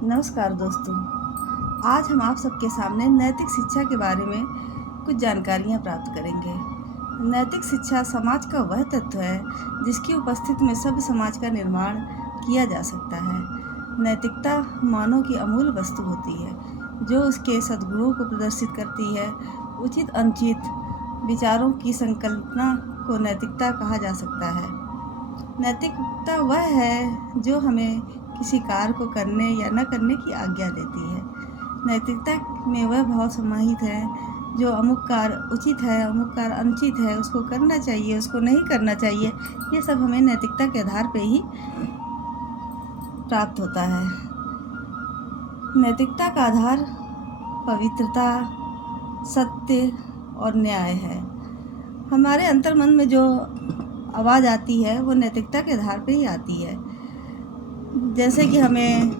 नमस्कार दोस्तों, आज हम आप सबके सामने नैतिक शिक्षा के बारे में कुछ जानकारियाँ प्राप्त करेंगे। नैतिक शिक्षा समाज का वह तत्व है जिसकी उपस्थिति में सभ्य समाज का निर्माण किया जा सकता है। नैतिकता मानव की अमूल्य वस्तु होती है जो उसके सद्गुणों को प्रदर्शित करती है। उचित अनुचित विचारों की संकल्पना को नैतिकता कहा जा सकता है। नैतिकता वह है जो हमें किसी कार्य को करने या न करने की आज्ञा देती है। नैतिकता में वह भाव समाहित है जो अमुक कार्य उचित है, अमुक कार्य अनुचित है, उसको करना चाहिए, उसको नहीं करना चाहिए, ये सब हमें नैतिकता के आधार पर ही प्राप्त होता है। नैतिकता का आधार पवित्रता, सत्य और न्याय है। हमारे अंतर्मन में जो आवाज़ आती है वो नैतिकता के आधार पर ही आती है। जैसे कि हमें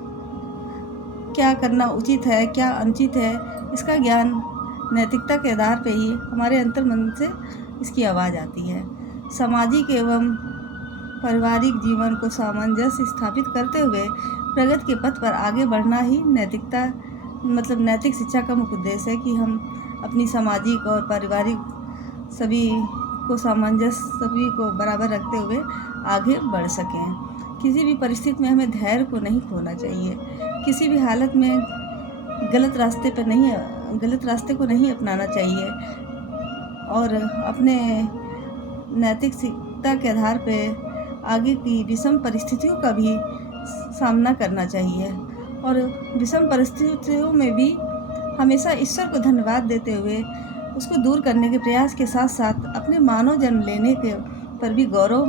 क्या करना उचित है, क्या अनुचित है, इसका ज्ञान नैतिकता के आधार पर ही हमारे अंतर्मन से इसकी आवाज़ आती है। सामाजिक एवं पारिवारिक जीवन को सामंजस्य स्थापित करते हुए प्रगति के पथ पर आगे बढ़ना ही नैतिकता नैतिक शिक्षा का मुख्य उद्देश्य है कि हम अपनी सामाजिक और पारिवारिक सभी को बराबर रखते हुए आगे बढ़ सकें। किसी भी परिस्थिति में हमें धैर्य को नहीं खोना चाहिए। किसी भी हालत में गलत रास्ते को नहीं अपनाना चाहिए और अपने नैतिकता के आधार पर आगे की विषम परिस्थितियों का भी सामना करना चाहिए। और विषम परिस्थितियों में भी हमेशा ईश्वर को धन्यवाद देते हुए उसको दूर करने के प्रयास के साथ साथ अपने मानव जन्म लेने के पर भी गौरव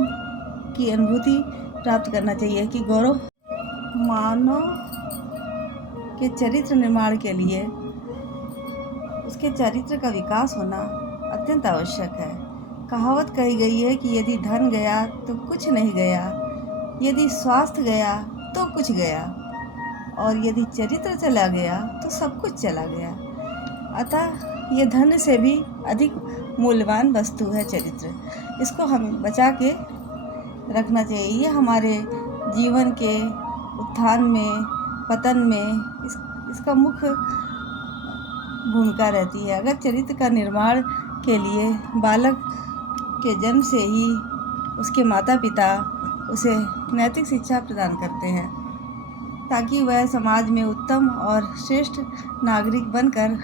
की अनुभूति प्राप्त करना चाहिए कि गौरव मानव के चरित्र निर्माण के लिए उसके चरित्र का विकास होना अत्यंत आवश्यक है। कहावत कही गई है कि यदि धन गया तो कुछ नहीं गया, यदि स्वास्थ्य गया तो कुछ गया, और यदि चरित्र चला गया तो सब कुछ चला गया। अतः ये धन से भी अधिक मूल्यवान वस्तु है चरित्र। इसको हमें बचा के रखना चाहिए। ये हमारे जीवन के उत्थान में, पतन में इसका मुख्य भूमिका रहती है। अगर चरित्र का निर्माण के लिए बालक के जन्म से ही उसके माता पिता उसे नैतिक शिक्षा प्रदान करते हैं ताकि वह समाज में उत्तम और श्रेष्ठ नागरिक बनकर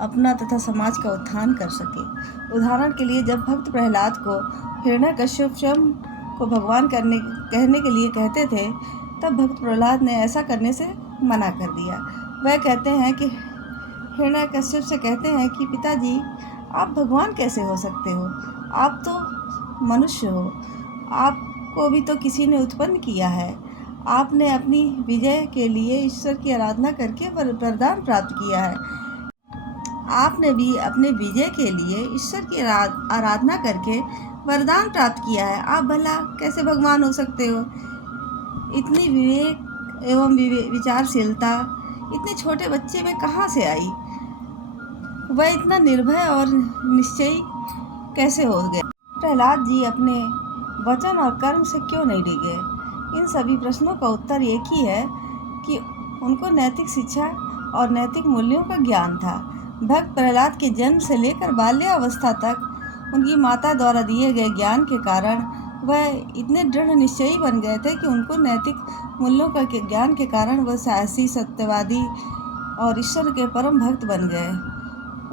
अपना तथा समाज का उत्थान कर सके। उदाहरण के लिए जब भक्त प्रहलाद को हिरण्यकश्यप स्वयं को भगवान कहने के लिए कहते थे, तब भक्त प्रहलाद ने ऐसा करने से मना कर दिया। वह कहते हैं कि हिरण्यकश्यप से कहते हैं कि पिताजी, आप भगवान कैसे हो सकते हो? आप तो मनुष्य हो, आपको भी तो किसी ने उत्पन्न किया है। आपने अपनी विजय के लिए ईश्वर की आराधना करके वरदान प्राप्त किया है। आपने भी अपने विजय के लिए ईश्वर की आराधना करके वरदान प्राप्त किया है। आप भला कैसे भगवान हो सकते हो? इतनी विवेक एवं विचारशीलता इतने छोटे बच्चे में कहाँ से आई? वह इतना निर्भय और निश्चयी कैसे हो गया? प्रहलाद जी अपने वचन और कर्म से क्यों नहीं डिगे? इन सभी प्रश्नों का उत्तर एक ही है कि उनको नैतिक शिक्षा और नैतिक मूल्यों का ज्ञान था। भक्त प्रहलाद के जन्म से लेकर बाल्यावस्था तक उनकी माता द्वारा दिए गए ज्ञान के कारण वह इतने दृढ़ निश्चयी बन गए थे कि उनको नैतिक मूल्यों का ज्ञान के कारण वह साहसी, सत्यवादी और ईश्वर के परम भक्त बन गए।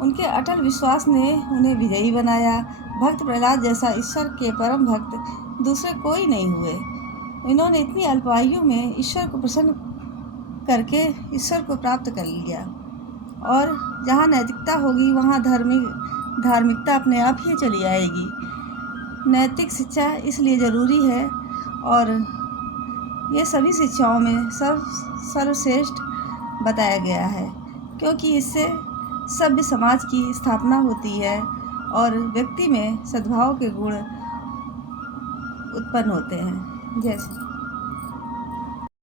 उनके अटल विश्वास ने उन्हें विजयी बनाया। भक्त प्रहलाद जैसा ईश्वर के परम भक्त दूसरे कोई नहीं हुए। इन्होंने इतनी अल्प आयु में ईश्वर को प्रसन्न करके ईश्वर को प्राप्त कर लिया। और जहाँ नैतिकता होगी वहाँ धार्मिकता अपने आप ही चली आएगी। नैतिक शिक्षा इसलिए ज़रूरी है और ये सभी शिक्षाओं में सर्वश्रेष्ठ बताया गया है, क्योंकि इससे सभ्य समाज की स्थापना होती है और व्यक्ति में सद्भाव के गुण उत्पन्न होते हैं। जैसे